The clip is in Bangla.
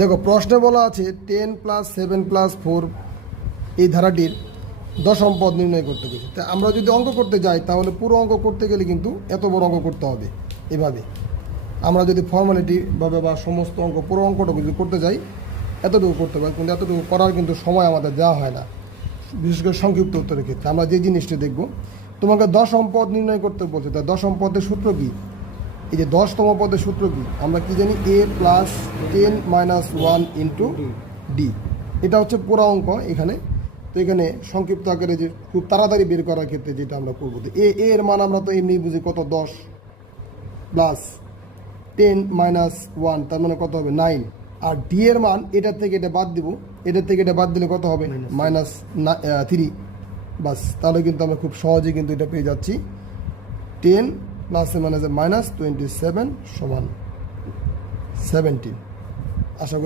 দেখো প্রশ্নে বলা আছে 10 + 7 + 4 এই ধারাটির দশম পদ নির্ণয় করতে গেলে। তা আমরা যদি অঙ্ক করতে যাই তাহলে পুরো অঙ্ক করতে গেলে কিন্তু এত বড় অঙ্ক করতে হবে। এভাবে আমরা যদি ফর্মালিটিভাবে বা সমস্ত অঙ্ক পুরো অঙ্কটা যদি করতে যাই এতটুকু করতে পারি, কিন্তু এতটুকু করার কিন্তু সময় আমাদের দেওয়া হয় না, বিশেষ করে সংক্ষিপ্ত উত্তরের ক্ষেত্রে। আমরা যে জিনিসটি দেখব, তোমাকে দশম পদ নির্ণয় করতে বলছে, তা দশম পদের সূত্র কী? এই যে 10তম পদের সূত্র কী? আমরা কি জানি? a + 10 - 1 × d। এটা হচ্ছে পুরো অঙ্ক এখানে। তো এখানে সংক্ষিপ্ত আকারে যে খুব তাড়াতাড়ি বের করার ক্ষেত্রে যেটা আমরা করবো, এ এর মান আমরা তো এমনি বুঝি কত, 10 + 10 - 1, তার মানে কত হবে? 9। আর ডি এর মান এটার থেকে এটা বাদ দিব, এটার থেকে এটা বাদ দিলে কত হবে? -3। বাস, তাহলে কিন্তু আমরা খুব সহজে কিন্তু এটা পেয়ে যাচ্ছি। 10 + -27 = 17। আশা করি